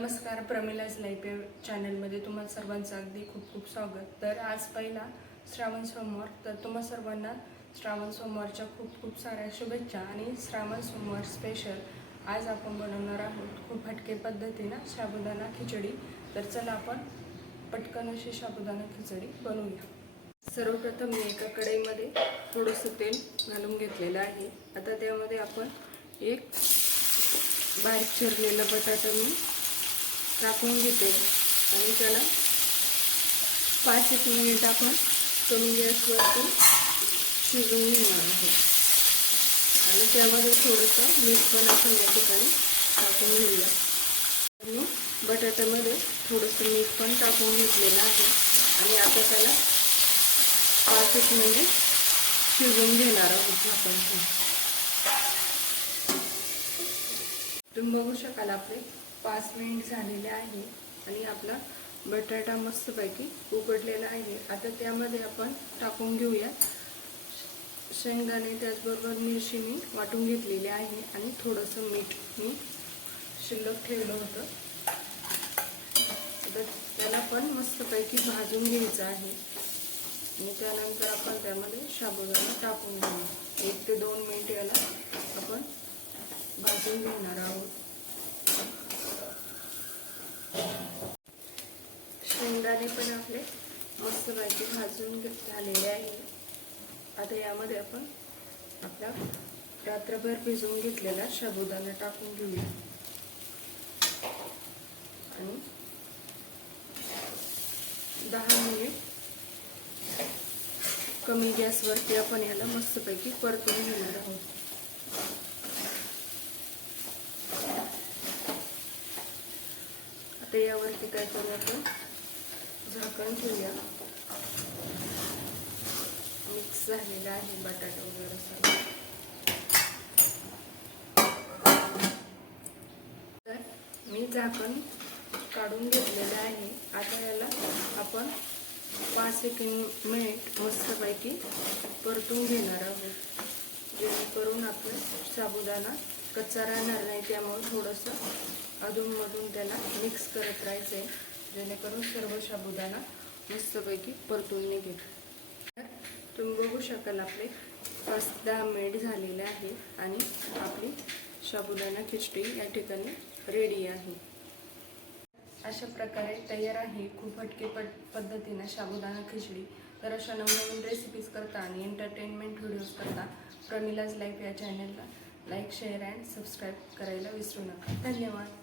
नमस्कार प्रमिलाज लाईफ या चॅनलमध्ये तुम्हा सर्वांचं अगदी खूप खूप स्वागत. तर आज पहिला श्रावण सोमवार तर तुम्हा सर्वांना श्रावण सोमवारच्या खूप खूप साऱ्या शुभेच्छा आणि श्रावण सोमवार स्पेशल आज आपण बनवणार आहोत. खूप हटके पद्धतीनं साबुदाणा खिचडी. तर चला आपण पटकन अशी साबुदाणा खिचडी बनवूया. सर्वप्रथम मी एका कढईमध्ये थोडंसं तेल घालून घेतलेलं आहे. आता त्यामध्ये आपण एक बारीक चिरलेला बटाटा मी टाकून घेते. आणि त्याला पाच एक मिनिट आपण कमी गॅसवरती शिजवून घेणार आहोत. आणि त्यामध्ये थोडंसं मीठ पण आपण या ठिकाणी टाकून घेऊया. आणि बटाट्यामध्ये थोडंसं मीठ पण टाकून घेतलेलं आहे. आणि आता त्याला पाच एक मिनिट शिजवून घेणार आहोत आपण तुम्ही बघू शकाल आपले पाच मिनिट झालेले आहे आणि आपला बटाटा मस्तपैकी उकडलेला आहे. आता त्यामध्ये आपण टाकून घेऊया. शेंगदाणे त्याचबरोबर मिरची मी वाटून घेतलेली आहे आणि थोडंसं मीठ मी शिल्लक ठेवलं होतं. आता त्याला पण मस्तपैकी भाजून घ्यायचं आहे. आणि त्यानंतर आपण त्यामध्ये शाबुदाना टाकून घेऊ एक ते दोन मिनिट याला आपण भाजून घेणार आहोत. शेंगदाणे पण आपले मस्तपैकी भाजून घेत झालेले आहे. आता यामध्ये आपण आपला रात्रभर भिजवून घेतलेला शाबुदाणा टाकून घेऊया. आणि दहा मिनिट कमी गॅसवरती आपण याला मस्तपैकी परतून घेणार आहोत. आता यावरती काय करू आपण? झाकण ठेवूया. मिक्स झालेला आहे बटाटा वगैरे सगळं. तर मी झाकण काढून घेतलेलं आहे. आता याला आपण पाच एक मिनिट मस्तपैकी परतून घेणार आहोत. जेणेकरून आपलं साबुदाणा कच्चा राहणार नाही त्यामुळे थोडंसं अधूनमधून त्याला मिक्स करत राहायचं आहे जेणेकरून सर्व साबुदाणा मस्तपैकी परतून निघेल. तर तुम्ही बघू शकाल आपले पाच दहा मिनिट झालेले आहे आणि आपली साबुदाणा खिचडी या ठिकाणी रेडी आहे. अशा प्रकारे तयार आहे खूप हटके पट पद्धतीनं साबुदाणा खिचडी. तर अशा नवनवीन रेसिपीज करता आणि एंटरटेनमेंट व्हिडिओज करता प्रमिलाज लाईफ या चॅनलला लाईक शेअर अँड सबस्क्राईब करायला विसरू नका. धन्यवाद.